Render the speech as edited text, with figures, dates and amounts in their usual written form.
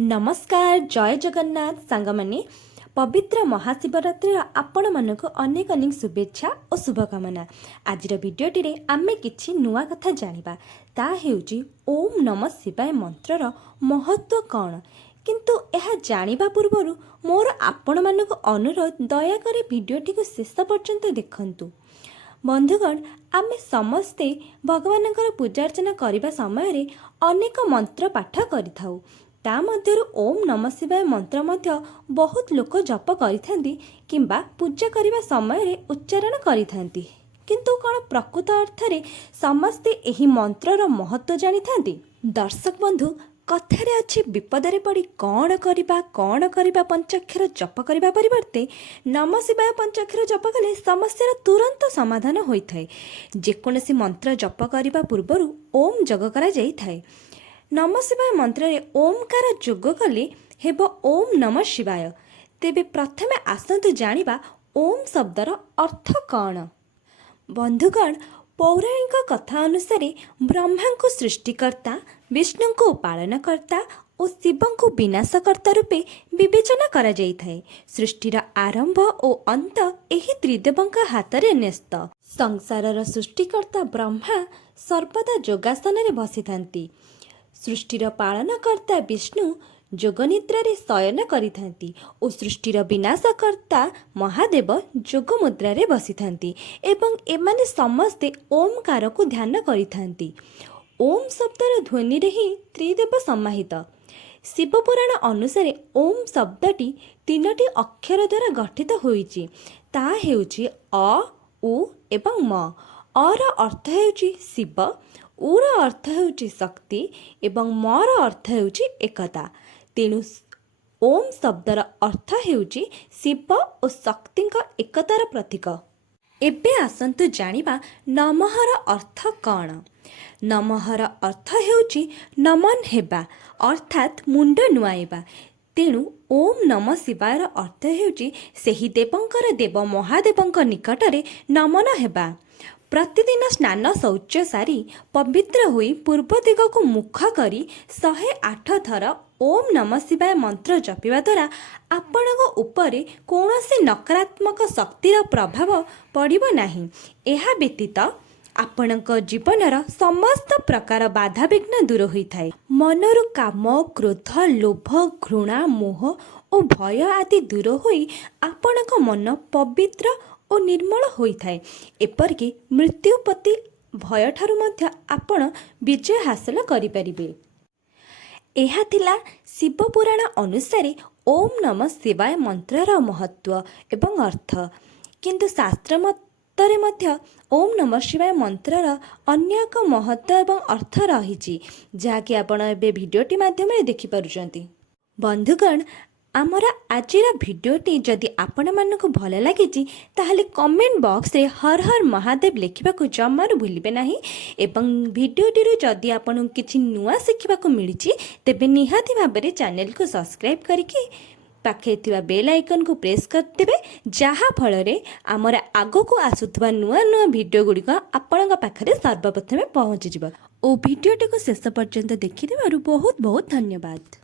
नमस्कार जय जगन्नाथ सांगमाने पवित्र महाशिवरात्रि आपण मानक अनेक अनेक शुभेच्छा और शुभकामना। आज भिडटी रे आमे किछि नुआ कथा जानिबा ता हेउची ओम नमः शिवाय मंत्रर महत्व कौन। किंतु यह जानिबा पूर्वरु मोर आपण मानक अनुरोध दयाकरी भिडटी को शेष पर्यंत देखंतु। बंधुगण आमे समस्ते भगवानଙ୍କର पूजा अर्चना करने समय अनेक मंत्र पाठ करिथाउ। ता मध्यरु ओम नमः शिवाय मंत्र मध्य बहुत लोक जप करिथांती किंबा पूजा करने समय उच्चारण करिथांती। किंतु कौन प्रकृत अर्थरे समस्ते एही मंत्रर महत्व जानिथांती? दर्शक बंधु कथारे अच्छी विपदरे पड़ी कौन करिबा पंचाक्षर जप करने परिवर्ते नमः शिवाय पंचाक्षर जप कले समस्यार तुरंत समाधान होइथाय। जेकोसी मंत्र जप करने पूर्वर ओम जग करा जाइथाय। नमः शिवाय मंत्र रे ओमकार जोग कले हेब ओम नमः शिवाय। तेबे प्रथमे आसंतु जानिबा ओम शब्दर अर्थ कौन। बंधुगण पौराणिक कथा अनुसार ब्रह्मा को सृष्टिकर्ता, विष्णु को पालनकर्ता और शिव को विनाशकर्ता रूपे विवेचना करा जाइथाय। सृष्टिर आरंभ और अंत एही त्रिदेवंक हातरे न्यस्त। संसारर सृष्टिकर्ता ब्रह्मा सर्वदा योगासन रे बसिथांती। सृष्टिर पालनकर्ता विष्णु जोगनिद्रा रे शयन करिथांती और सृष्टिर विनाशकर्ता महादेव जोग मुद्रा रे बसिथांती एवं एमाने समस्ते ओमकार को ध्यान करिथांती। ओम शब्दर ध्वनि रे ही त्रिदेव समाहित। शिवपुराण अनुसार ओम शब्दटी तीनोटी अक्षर द्वारा गठित होइछि। ता हेउछि अ, उ एवं म। अर अर्थ हेउछि शिव, उर अर्थ हेउछि शक्ति एवं मर अर्थ हेउछि एकता। तेणु ओम शब्दर अर्थ हेउछि शिव और शक्तिंक एकतार प्रतीक। एबे आसंतु जानिबा नमहर अर्थ कौन। नमहर अर्थ हेउछि नमन हेबा अर्थात मुंड नुआइबा। तेणु ओम नमः शिवायर अर्थ हेउछि सेही देवंकर देव महादेवंक निकटरे नमन हेबा। प्रतिदिन स्नान शौच सारी पवित्र हुई पूर्व दिग को मुख करी 108 थर ओम नमः शिवाय मंत्र जपिवा द्वारा आपणक उपरे कौनसी नकारात्मक शक्तिर प्रभाव पड़िबो नाही। एहा व्यतीत आपणक जीवनर समस्त प्रकार बाधाविघ्न दूर होइथाय। मनरु काम, क्रोध, लोभ, घृणा, मोह और भय आदि दूर होई आपणक मन पवित्र और निर्मल होइथाय। एपरिक मृत्युपति भय ठारू मध्य आपण विजय हासिल करिपारिबे। एहा थिला शिवपुराण अनुसारे ओम नमः शिवाय मंत्रर महत्व एवं अर्थ। किंतु शास्त्र मतरे मध्य ओम नमः शिवाय मंत्रर अन्य एक महत्व एवं अर्थ रहिछि, जहाँकि आपण एबे भिडियोटी माध्यम रे देखि पारुचंती। बंधुगण आमर आजिर भिडियोटी जदि आपण मानक भल लगी ताहले कमेंट बॉक्स रे हर हर महादेव लिखा जमार भूलिबे नाही। एवं भिडियोटी रे जदि आपण किछि नुआ सिखिबा मिली तेबे निहाती भाबरे चैनल को सब्सक्राइब करके पाखे थिबा बेल आइकन को प्रेस करदेबे, जहा फल रे आमर आगो को आसुथबा नुआ नुआ भिडियो गुड़िक आपणक पाखरे सर्वप्रथमे पहुँची जिवो। ओ भिडियोटी को शेष पर्यंत देखिदेबारु बहुत बहुत धन्यवाद।